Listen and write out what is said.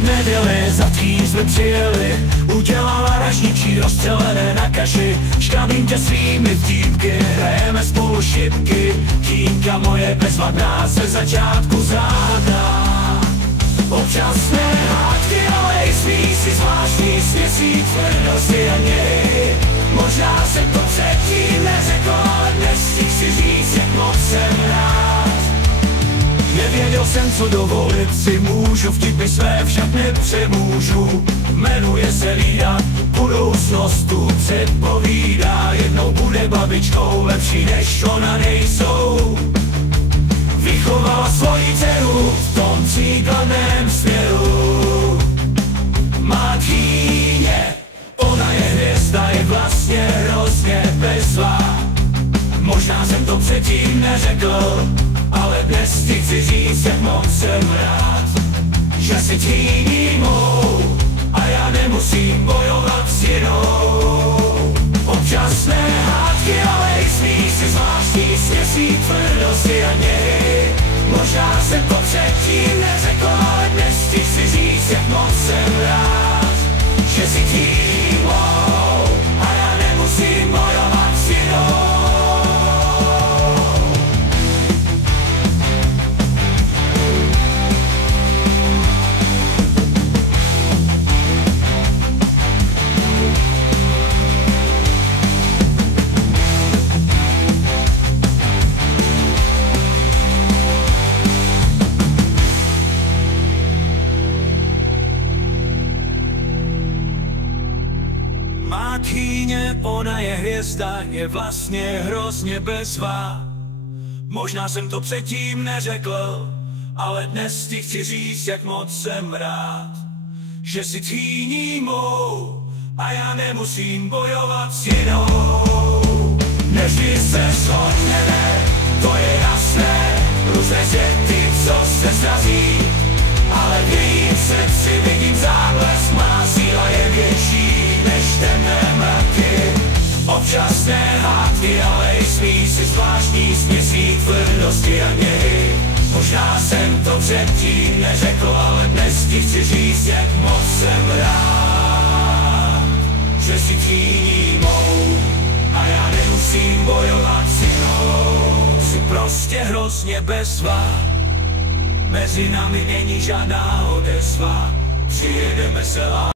od neděli, za tím jsme přijeli. Udělala ražničí rozstřelené na kaši. Škrabím tě svými vtípky, hrajeme spolu šipky. Tínka moje bezvadná ze začátku zvládá. Občasné hádky, ale i smí si zvláštní směsí tvrdosti a něj. Možná jsem to předtím neřekl, ale dnes ti chci říct, jak moc jsem rád. Nevěděl jsem, co dovolit si můžu, vtipy své však nepřemůžu. Jmenuje se Lída, budoucnost tu předpovídá. Jednou bude babičkou lepší než ona nejsou. Vychovala svoji dceru v tom příkladném směru. Má tchýně, ona je hvězda, je vlastně hrozně bezvá. Možná jsem to předtím neřekl, ale dnes ti chci říct, jak moc jsem rád, že si tchýní mou a já nemusím bojovat s jinou. Občasné hádky, ale i smích si zvláštní směsí tvrdosti a něj. Možná jsem to předtím neřekl, ale dnes ti chci říct, jak moc jsem rád, že si tchýní mou a já nemusím bojovat s jinou. Má tchýně, ona je hvězda, je vlastně hrozně bezvá. Možná jsem to předtím neřekl, ale dnes ti chci říct, jak moc jsem rád, že si tchýní mou a já nemusím bojovat s jinou. Nevždy se shodneme, to je jasné, různé světy, co se srazí, ale v jejím srdci vidím záblesk, má síla je větší než temné mraky. Občasné hádky, ale i smí si zvláštní směsí tvrdosti a něj. Možná jsem to předtím neřekl, ale dnes ti chci říct, jak moc jsem rád, že si tchýní mou a já nemusím bojovat s jinou. Jsi prostě hrozně bezvá, mezi námi není žádná odezva. Přijedeme se a